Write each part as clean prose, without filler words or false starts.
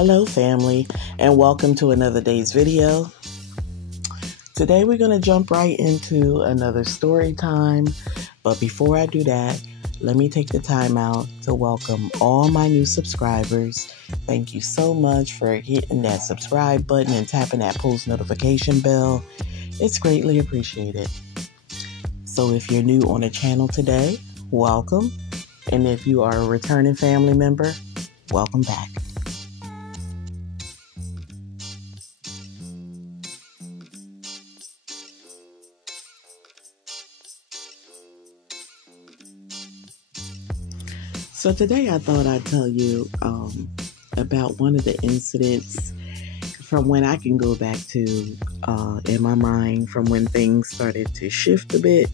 Hello family, and welcome to another day's video. Today we're going to jump right into another story time, but before I do that, let me take the time out to welcome all my new subscribers. Thank you so much for hitting that subscribe button and tapping that post notification bell. It's greatly appreciated. So if you're new on the channel today, welcome. And if you are a returning family member, welcome back. So today I thought I'd tell you about one of the incidents from when I can go back to in my mind from when things started to shift a bit,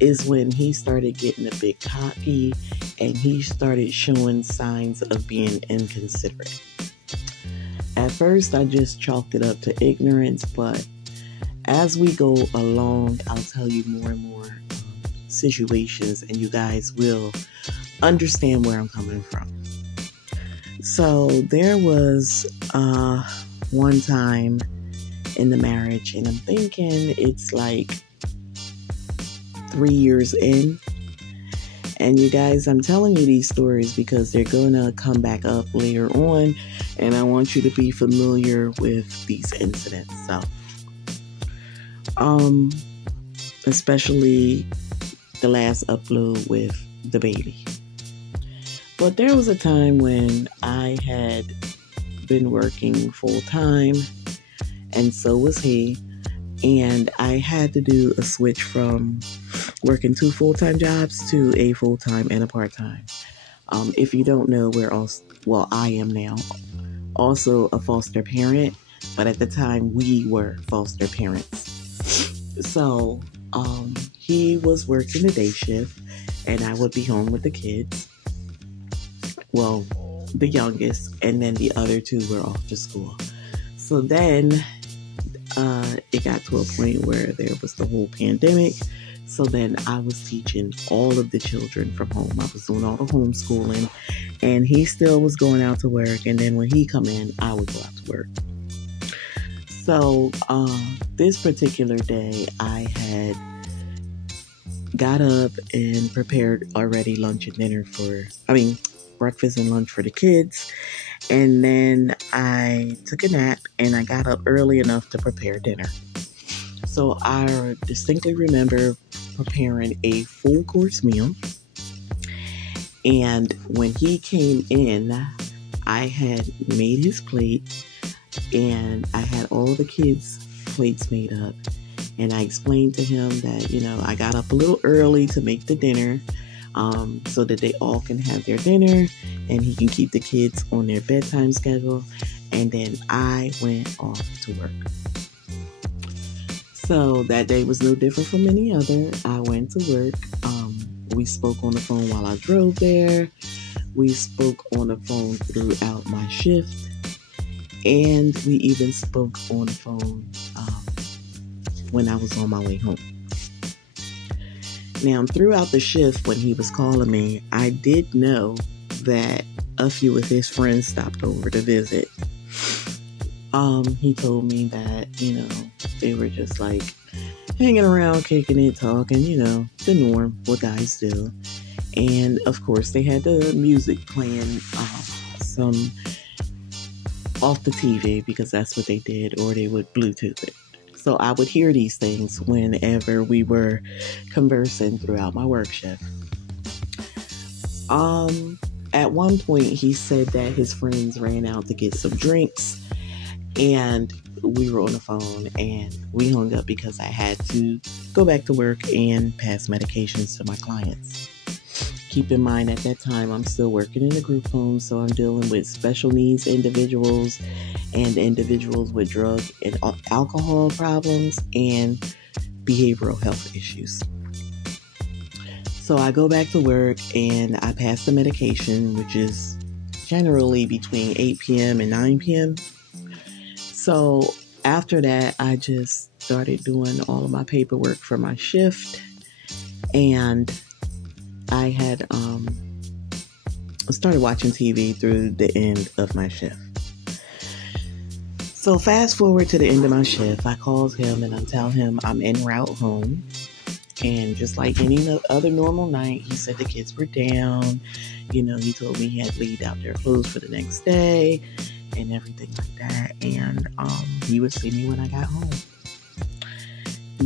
is when he started getting a bit cocky and he started showing signs of being inconsiderate. At first I just chalked it up to ignorance, but as we go along, I'll tell you more and more situations and you guys will understand where I'm coming from. So there was one time in the marriage, and I'm thinking it's like 3 years in. And you guys, I'm telling you these stories because they're gonna come back up later on, and I want you to be familiar with these incidents. So, especially the last upload with the baby. But there was a time when I had been working full time, and so was he, and I had to do a switch from working 2 full-time jobs to a full-time and a part-time. If you don't know, I am now also a foster parent, but at the time we were foster parents. So he was working the day shift, and I would be home with the kids. Well, the youngest, and then the other 2 were off to school. So then it got to a point where there was the whole pandemic. So then I was teaching all of the children from home. I was doing all the homeschooling, and he still was going out to work. And then when he come in, I would go out to work. So this particular day, I had got up and prepared already breakfast and lunch for the kids. And then I took a nap and I got up early enough to prepare dinner. So I distinctly remember preparing a full course meal. And when he came in, I had made his plate and I had all the kids' plates made up. And I explained to him that, I got up a little early to make the dinner so that they all can have their dinner and he can keep the kids on their bedtime schedule. And then I went off to work. So that day was no different from any other. I went to work. We spoke on the phone while I drove there. We spoke on the phone throughout my shift. And we even spoke on the phone when I was on my way home. Now, throughout the shift when he was calling me, I did know that a few of his friends stopped over to visit. He told me that, they were just like hanging around, kicking it, talking, the norm, what guys do. And of course, they had the music playing some off the TV because that's what they did, or they would Bluetooth it. So I would hear these things whenever we were conversing throughout my work shift. At one point, he said that his friends ran out to get some drinks, and we were on the phone, and we hung up because I had to go back to work and pass medications to my clients. Keep in mind, at that time, I'm still working in a group home, so I'm dealing with special needs individuals and individuals with drug and alcohol problems and behavioral health issues. So I go back to work and I pass the medication, which is generally between 8 p.m. and 9 p.m. So after that, I just started doing all of my paperwork for my shift, and I had started watching TV through the end of my shift. So fast forward to the end of my shift, I called him and I tell him I'm en route home. And just like any other normal night, he said the kids were down. You know, he told me he had laid out their clothes for the next day and everything like that. And he would see me when I got home.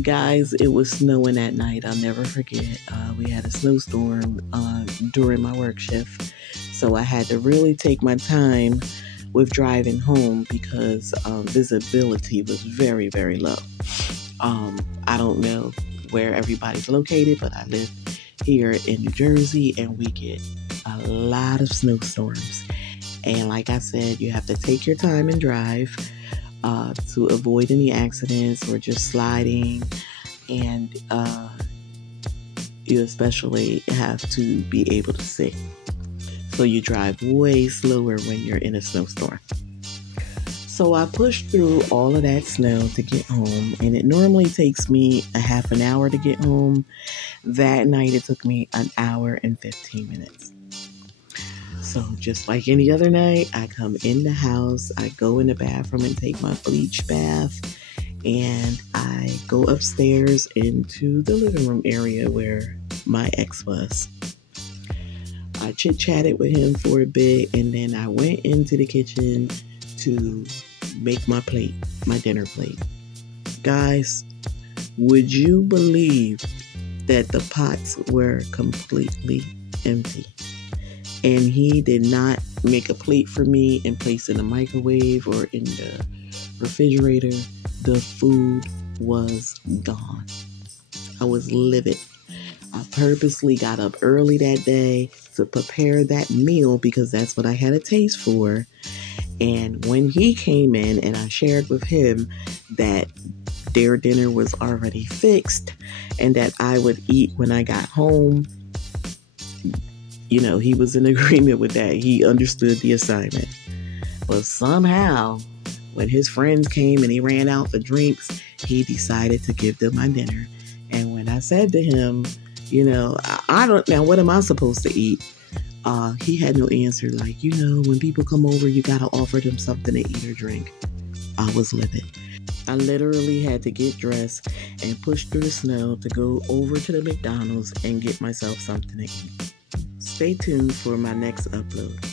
Guys, it was snowing that night. I'll never forget. We had a snowstorm during my work shift. So I had to really take my time with driving home because visibility was very, very low. I don't know where everybody's located, but I live here in New Jersey and we get a lot of snowstorms. And like I said, you have to take your time and drive to avoid any accidents or just sliding. And you especially have to be able to see. So you drive way slower when you're in a snowstorm. So I pushed through all of that snow to get home, and it normally takes me a half an hour to get home. That night it took me an hour and 15 minutes. So just like any other night, I come in the house, I go in the bathroom and take my bleach bath, and I go upstairs into the living room area where my ex was. I chit-chatted with him for a bit, and then I went into the kitchen to make my plate, my dinner plate. Guys, would you believe that the pots were completely empty? And he did not make a plate for me and place it in the microwave or in the refrigerator. The food was gone. I was livid. I purposely got up early that day to prepare that meal because that's what I had a taste for. And when he came in and I shared with him that their dinner was already fixed and that I would eat when I got home, you know, he was in agreement with that. He understood the assignment. But somehow, when his friends came and he ran out for drinks, he decided to give them my dinner. And when I said to him, you know, I don't know, what am I supposed to eat? He had no answer. Like, you know, when people come over, you got to offer them something to eat or drink. I was livid. I literally had to get dressed and push through the snow to go over to the McDonald's and get myself something to eat. Stay tuned for my next upload.